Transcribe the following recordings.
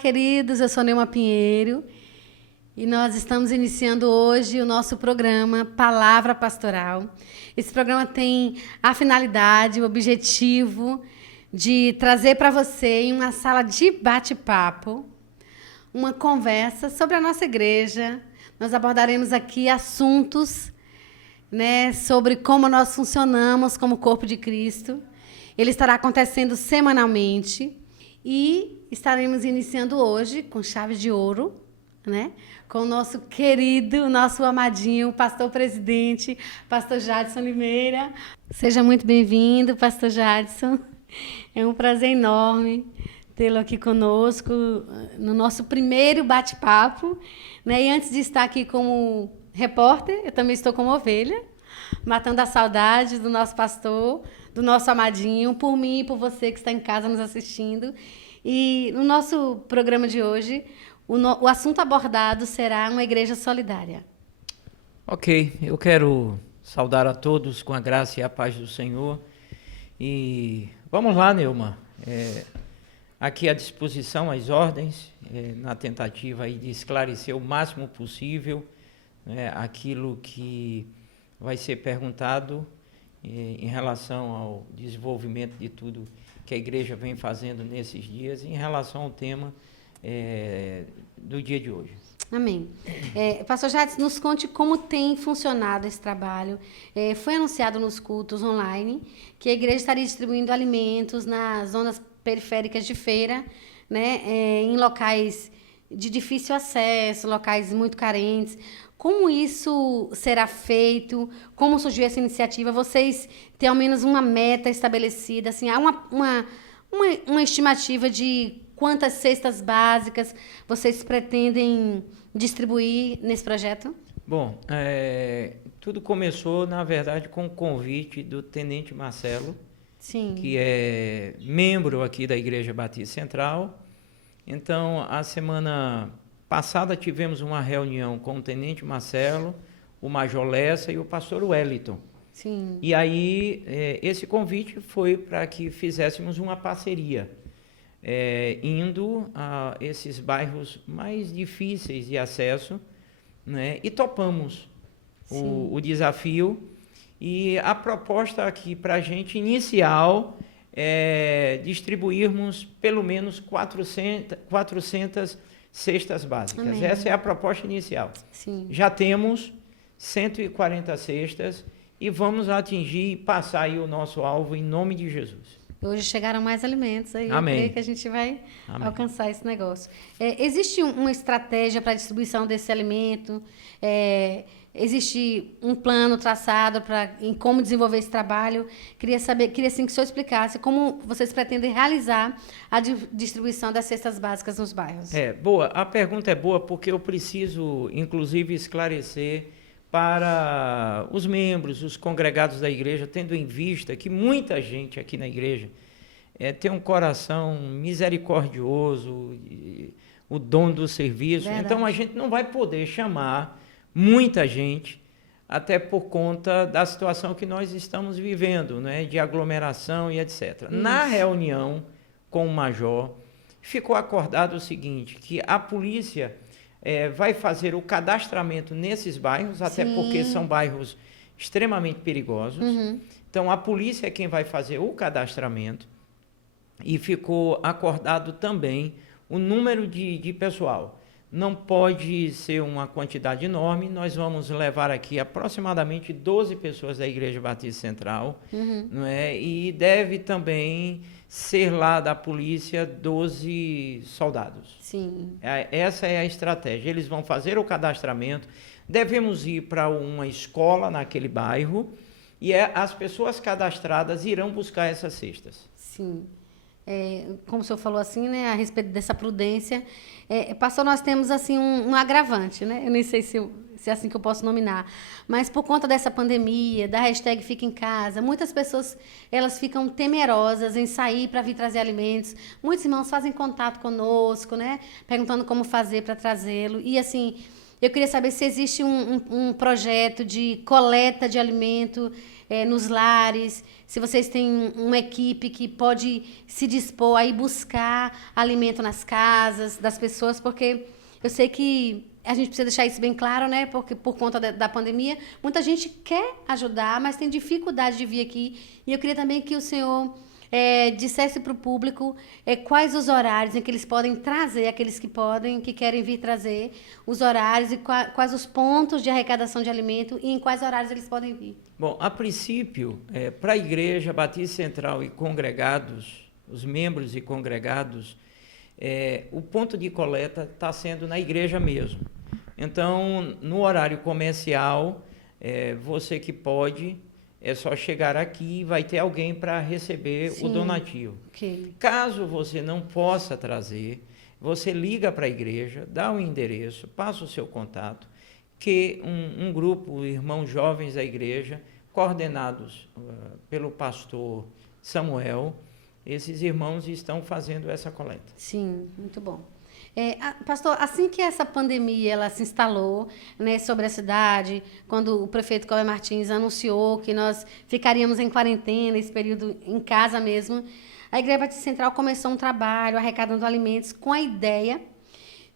queridos, eu sou Neuma Pinheiro e nós estamos iniciando hoje o nosso programa Palavra Pastoral. Esse programa tem a finalidade, o objetivo de trazer para você, em uma sala de bate-papo, uma conversa sobre a nossa igreja. Nós abordaremos aqui assuntos, sobre como nós funcionamos como corpo de Cristo. Ele estará acontecendo semanalmente e estaremos iniciando hoje com chave de ouro, com o nosso querido, nosso amadinho, pastor presidente, pastor Jadson Limeira. Seja muito bem-vindo, pastor Jadson. É um prazer enorme tê-lo aqui conosco no nosso primeiro bate-papo. E antes de estar aqui como repórter, eu também estou como ovelha, matando a saudade do nosso pastor, do nosso amadinho, por mim e por você que está em casa nos assistindo. E no nosso programa de hoje, o assunto abordado será uma igreja solidária. Ok, eu quero saudar a todos com a graça e a paz do Senhor. E vamos lá, Neuma. Aqui à disposição, as ordens, na tentativa aí de esclarecer o máximo possível aquilo que vai ser perguntado em relação ao desenvolvimento de tudo que a igreja vem fazendo nesses dias, em relação ao tema do dia de hoje. Amém. Pastor Jadson, nos conte como tem funcionado esse trabalho. Foi anunciado nos cultos online que a igreja estaria distribuindo alimentos nas zonas periféricas de feira, em locais de difícil acesso, locais muito carentes. Como isso será feito? Como surgiu essa iniciativa? Vocês têm ao menos uma meta estabelecida? Assim, há uma estimativa de quantas cestas básicas vocês pretendem distribuir nesse projeto? Bom, tudo começou, na verdade, com o convite do Tenente Marcelo, Sim. Que é membro aqui da Igreja Batista Central. Então, a semana passada tivemos uma reunião com o Tenente Marcelo, o Major Lessa e o pastor Wellington. Sim. E aí, esse convite foi para que fizéssemos uma parceria, indo a esses bairros mais difíceis de acesso, e topamos o desafio. E a proposta aqui para a gente inicial é distribuirmos pelo menos 400 cestas básicas. Amém. Essa é a proposta inicial. Sim. Já temos 140 cestas e vamos atingir e passar aí o nosso alvo em nome de Jesus. Hoje chegaram mais alimentos aí. Amém. Eu creio que a gente vai Amém. alcançar esse negócio. Existe uma estratégia para a distribuição desse alimento? Existe um plano traçado em como desenvolver esse trabalho? Queria assim, que o senhor explicasse como vocês pretendem realizar a distribuição das cestas básicas nos bairros. Boa. A pergunta é boa porque eu preciso, inclusive, esclarecer para os membros, os congregados da igreja, tendo em vista que muita gente aqui na igreja tem um coração misericordioso, o dom do serviço. Verdade. Então, a gente não vai poder chamar muita gente, até por conta da situação que nós estamos vivendo, de aglomeração e etc. Isso. Na reunião com o Major, ficou acordado o seguinte, que a polícia vai fazer o cadastramento nesses bairros, até Sim. porque são bairros extremamente perigosos. Uhum. Então, a polícia é quem vai fazer o cadastramento e ficou acordado também o número de pessoal. Não pode ser uma quantidade enorme, nós vamos levar aqui aproximadamente 12 pessoas da Igreja Batista Central, e deve também ser lá da polícia 12 soldados. Sim. Essa é a estratégia. Eles vão fazer o cadastramento, devemos ir para uma escola naquele bairro e as pessoas cadastradas irão buscar essas cestas. Sim. Como o senhor falou assim, a respeito dessa prudência, pastor, nós temos assim um agravante, eu nem sei se é assim que eu posso nominar, mas por conta dessa pandemia, da hashtag Fica em Casa, muitas pessoas elas ficam temerosas em sair para vir trazer alimentos. Muitos irmãos fazem contato conosco, perguntando como fazer para trazê-lo. E assim, Eu queria saber se existe um projeto de coleta de alimento nos lares, se vocês têm uma equipe que pode se dispor a ir buscar alimento nas casas das pessoas, porque eu sei que a gente precisa deixar isso bem claro, né? Porque por conta da pandemia, muita gente quer ajudar, mas tem dificuldade de vir aqui. E eu queria também que o senhor dissesse para o público quais os horários em que eles podem trazer, aqueles que podem, que querem vir trazer, os horários e quais os pontos de arrecadação de alimento e em quais horários eles podem vir. Bom, a princípio, para a Igreja Batista Central e congregados, os membros e congregados, o ponto de coleta está sendo na igreja mesmo. Então, no horário comercial, você que pode, é só chegar aqui e vai ter alguém para receber o donativo. Okay. Caso você não possa trazer, você liga para a igreja, dá o endereço, passa o seu contato, que um grupo, irmãos jovens da igreja, coordenados pelo pastor Samuel, esses irmãos estão fazendo essa coleta. Sim, muito bom. Pastor, assim que essa pandemia ela se instalou, né, sobre a cidade, quando o prefeito Cláudio Martins anunciou que nós ficaríamos em quarentena, esse período em casa mesmo, a Igreja Batista Central começou um trabalho arrecadando alimentos com a ideia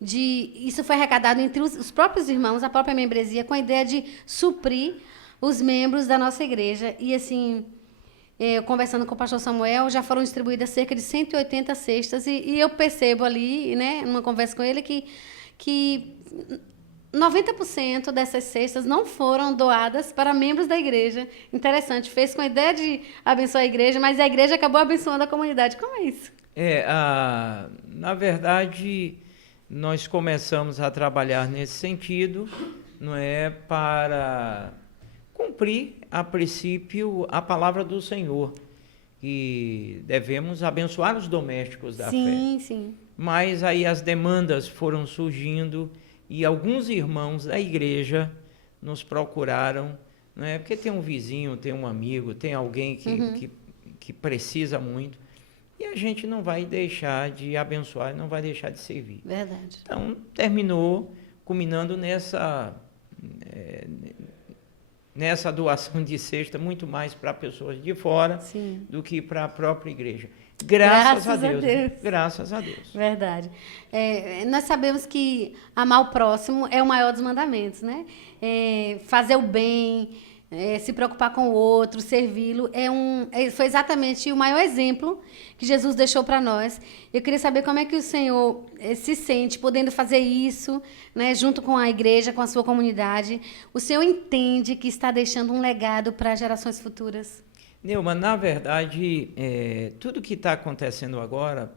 isso foi arrecadado entre os próprios irmãos, a própria membresia, com a ideia de suprir os membros da nossa igreja. E assim, eu conversando com o pastor Samuel, já foram distribuídas cerca de 180 cestas, e eu percebo ali, né, numa conversa com ele, que 90% dessas cestas não foram doadas para membros da igreja. Interessante, fez com a ideia de abençoar a igreja, mas a igreja acabou abençoando a comunidade. Como é isso? Na verdade, nós começamos a trabalhar nesse sentido, não é, para cumprir, a princípio, a palavra do Senhor, que devemos abençoar os domésticos da fé. Sim. Mas aí as demandas foram surgindo e alguns irmãos da igreja nos procuraram, não é? Porque tem um vizinho, tem um amigo, tem alguém que precisa muito, e a gente não vai deixar de abençoar, não vai deixar de servir. Verdade. Então, terminou culminando nessa doação de cesta, muito mais para pessoas de fora do que para a própria igreja. Graças a Deus. Né? Graças a Deus. Verdade. Nós sabemos que amar o próximo é o maior dos mandamentos, né? Fazer o bem, se preocupar com o outro, servi-lo, foi exatamente o maior exemplo que Jesus deixou para nós. Eu queria saber como é que o Senhor se sente podendo fazer isso, né, junto com a igreja, com a sua comunidade. O Senhor entende que está deixando um legado para gerações futuras? Neuma, na verdade, tudo que está acontecendo agora,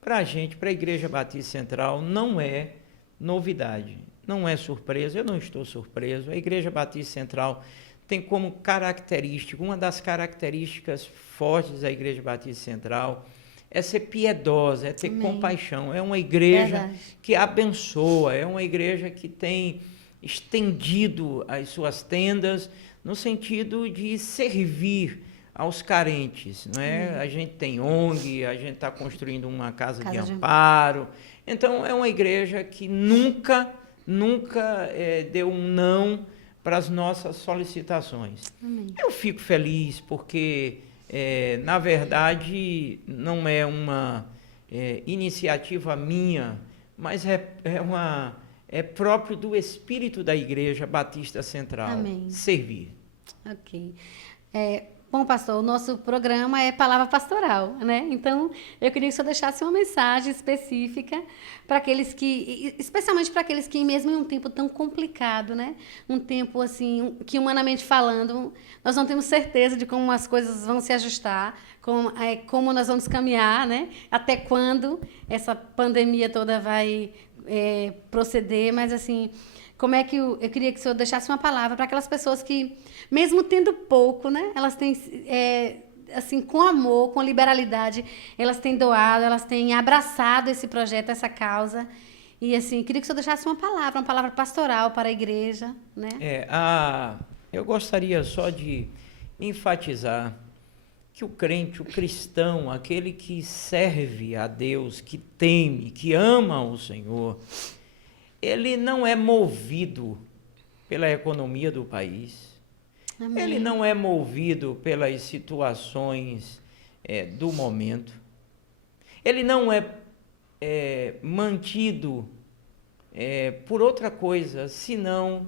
para a gente, para a Igreja Batista Central, não é novidade, não é surpresa, eu não estou surpreso. A Igreja Batista Central tem como característica, uma das características fortes da Igreja Batista Central é ser piedosa, é ter compaixão. É uma igreja que abençoa, é uma igreja que tem estendido as suas tendas no sentido de servir aos carentes, não é? A gente tem ONG, a gente está construindo uma casa de amparo. Então, é uma igreja que nunca deu um não para as nossas solicitações. Amém. Eu fico feliz porque, na verdade, não é uma iniciativa minha, mas é próprio do espírito da Igreja Batista Central. Amém. Servir. Ok. Bom, pastor, o nosso programa é Palavra Pastoral, né? Então, eu queria que o senhor deixasse uma mensagem específica para aqueles especialmente para aqueles que, mesmo em um tempo tão complicado, né? Um tempo, assim, que humanamente falando, nós não temos certeza de como as coisas vão se ajustar, como nós vamos caminhar, né? Até quando essa pandemia toda vai proceder, mas, assim, como é que eu queria que o senhor deixasse uma palavra para aquelas pessoas que, mesmo tendo pouco, né, elas têm, assim, com amor, com liberalidade, elas têm doado, elas têm abraçado esse projeto, essa causa. E, assim, queria que o senhor deixasse uma palavra pastoral para a igreja, né? Eu gostaria só de enfatizar que o crente, o cristão, aquele que serve a Deus, que teme, que ama o Senhor, ele não é movido pela economia do país. Amém. Ele não é movido pelas situações do momento. Ele não é mantido por outra coisa, senão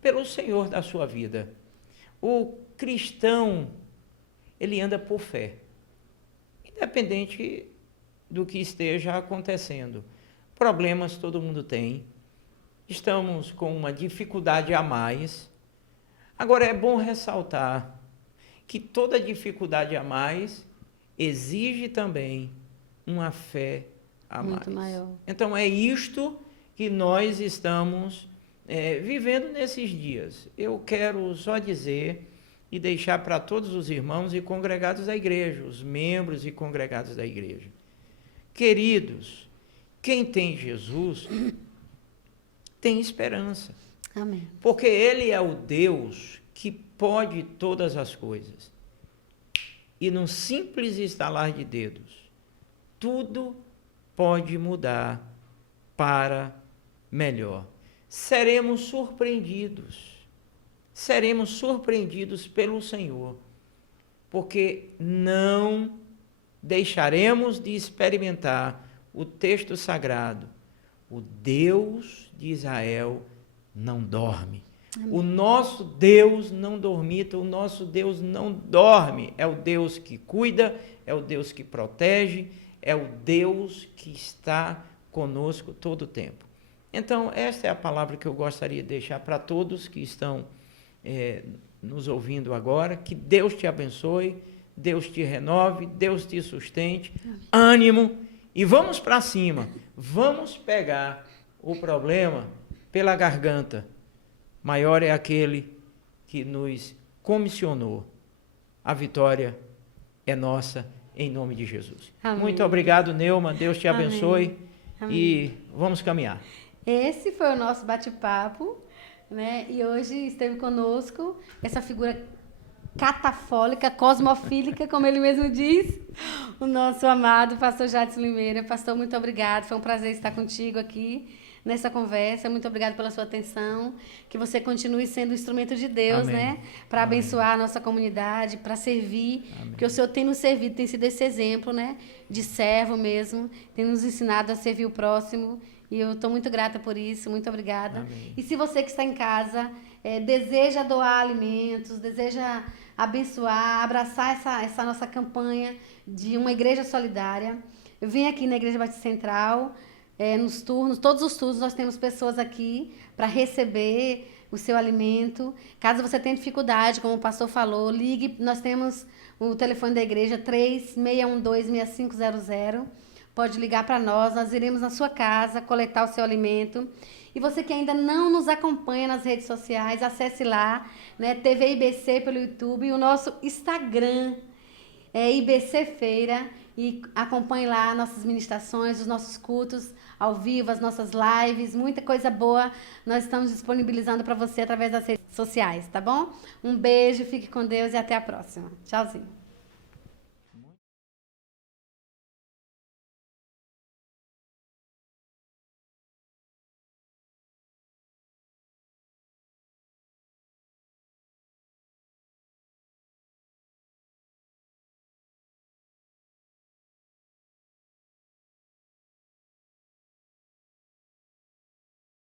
pelo Senhor da sua vida. O cristão, ele anda por fé, independente do que esteja acontecendo. Problemas todo mundo tem, estamos com uma dificuldade a mais. Agora, é bom ressaltar que toda dificuldade a mais exige também uma fé a Muito mais. maior. Então, é isto que nós estamos vivendo nesses dias. Eu quero só dizer e deixar para todos os irmãos e congregados da igreja, os membros e congregados da igreja. Queridos, quem tem Jesus tem esperança. Amém. Porque Ele é o Deus que pode todas as coisas. E num simples estalar de dedos, tudo pode mudar para melhor. Seremos surpreendidos pelo Senhor, porque não deixaremos de experimentar o texto sagrado. O Deus de Israel não dorme. Amém. O nosso Deus não dormita, o nosso Deus não dorme. É o Deus que cuida, é o Deus que protege, é o Deus que está conosco todo o tempo. Então, esta é a palavra que eu gostaria de deixar para todos que estão nos ouvindo agora. Que Deus te abençoe, Deus te renove, Deus te sustente. Ânimo e vamos para cima. Vamos pegar o problema pela garganta. Maior é aquele que nos comissionou. A vitória é nossa, em nome de Jesus. Amém. Muito obrigado, Neuma. Deus te abençoe. Amém. E vamos caminhar. Esse foi o nosso bate-papo, né? E hoje esteve conosco essa figura catafólica, cosmofílica, como ele mesmo diz, o nosso amado pastor Jadson Limeira. Pastor, muito obrigado. Foi um prazer estar contigo aqui nessa conversa. Muito obrigado pela sua atenção. Que você continue sendo instrumento de Deus, Amém. né? Para abençoar a nossa comunidade, para servir. Amém. Porque o Senhor tem nos servido, tem sido esse exemplo, né? De servo mesmo. Tem nos ensinado a servir o próximo. E eu estou muito grata por isso. Muito obrigada. Amém. E se você que está em casa deseja doar alimentos, deseja abençoar, abraçar essa nossa campanha de uma igreja solidária, vem aqui na Igreja Batista Central. Nos turnos, todos os turnos, nós temos pessoas aqui para receber o seu alimento. Caso você tenha dificuldade, como o pastor falou, ligue. Nós temos o telefone da igreja 3612-6500. Pode ligar para nós iremos na sua casa coletar o seu alimento. E você que ainda não nos acompanha nas redes sociais, acesse lá, né, TV IBC pelo YouTube, e o nosso Instagram é IBC Feira. E acompanhe lá nossas ministrações, os nossos cultos ao vivo, as nossas lives, muita coisa boa nós estamos disponibilizando para você através das redes sociais, tá bom? Um beijo, fique com Deus e até a próxima. Tchauzinho.